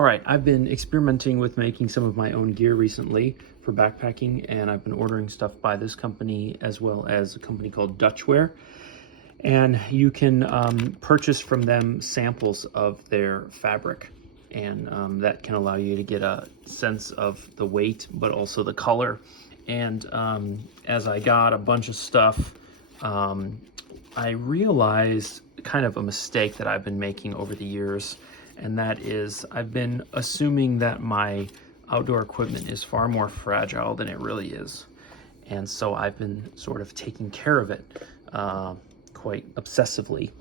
All right, I've been experimenting with making some of my own gear recently for backpacking, and I've been ordering stuff by this company as well as a company called Dutchwear. And you can purchase from them samples of their fabric, and that can allow you to get a sense of the weight, but also the color. And as I got a bunch of stuff, I realized kind of a mistake that I've been making over the years. And that is, I've been assuming that my outdoor equipment is far more fragile than it really is. And so I've been sort of taking care of it quite obsessively.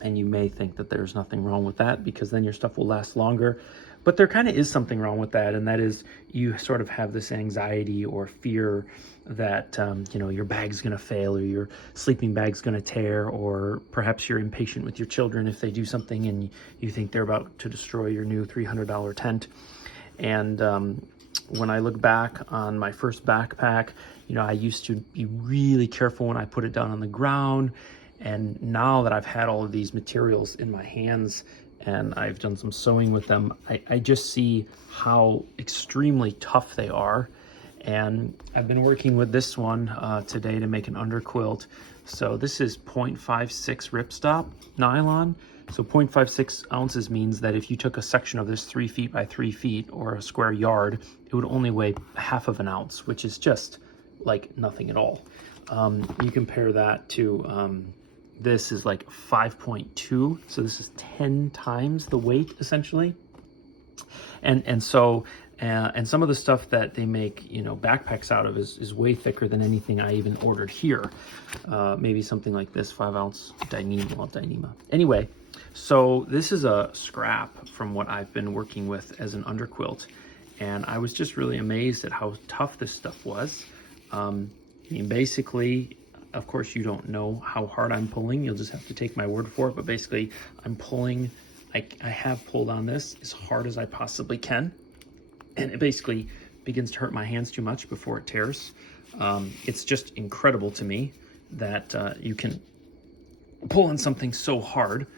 And you may think that there's nothing wrong with that because then your stuff will last longer. But there kind of is something wrong with that, and that is you sort of have this anxiety or fear that your bag's going to fail, or your sleeping bag's going to tear, or perhaps you're impatient with your children if they do something and you think they're about to destroy your new $300 tent. And when I look back on my first backpack, I used to be really careful when I put it down on the ground. And now that I've had all of these materials in my hands and I've done some sewing with them, I just see how extremely tough they are. And I've been working with this one today to make an underquilt. So this is 0.56 ripstop nylon. So 0.56 ounces means that if you took a section of this 3 feet by 3 feet or a square yard, it would only weigh half of an ounce, which is just like nothing at all. You compare that to this is like 5.2, so this is 10 times the weight essentially. And some of the stuff that they make backpacks out of is way thicker than anything I even ordered here. Maybe something like this 5-ounce Dyneema. Anyway, so this is a scrap from what I've been working with as an underquilt, and I was just really amazed at how tough this stuff was. Basically, of course, you don't know how hard I'm pulling. You'll just have to take my word for it. But basically, I'm pulling. I have pulled on this as hard as I possibly can. And it basically begins to hurt my hands too much before it tears. It's just incredible to me that you can pull on something so hard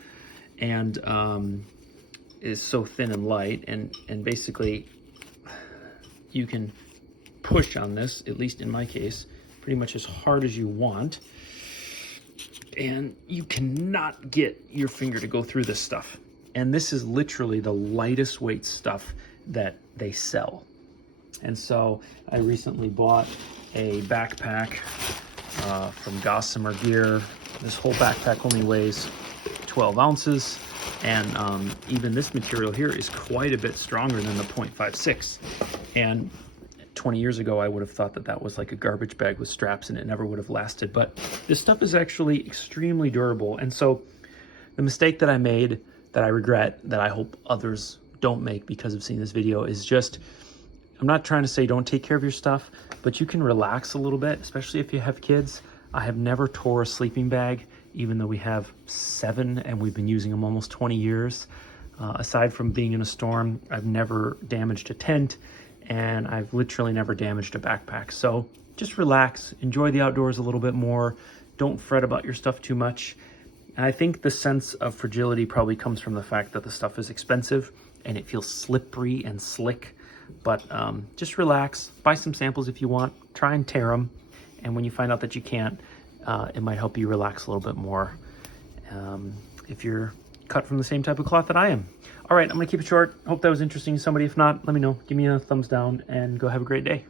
and is so thin and light. And basically, you can push on this, at least in my case, pretty much as hard as you want, and you cannot get your finger to go through this stuff. And this is literally the lightest weight stuff that they sell. And so I recently bought a backpack from Gossamer Gear. This whole backpack only weighs 12 ounces, and even this material here is quite a bit stronger than the 0.56. And 20 years ago, I would have thought that that was like a garbage bag with straps and it never would have lasted. But this stuff is actually extremely durable. And so the mistake that I made, that I regret, that I hope others don't make because of seeing this video, is just, I'm not trying to say don't take care of your stuff, but you can relax a little bit, especially if you have kids. I have never tore a sleeping bag, even though we have 7 and we've been using them almost 20 years. Aside from being in a storm, I've never damaged a tent, and I've literally never damaged a backpack. So just relax, enjoy the outdoors a little bit more. Don't fret about your stuff too much. And I think the sense of fragility probably comes from the fact that the stuff is expensive and it feels slippery and slick. But just relax, buy some samples if you want, try and tear them. And when you find out that you can't, it might help you relax a little bit more if you're cut from the same type of cloth that I am. All right, I'm gonna keep it short. Hope that was interesting to somebody. If not, let me know. Give me a thumbs down and go have a great day.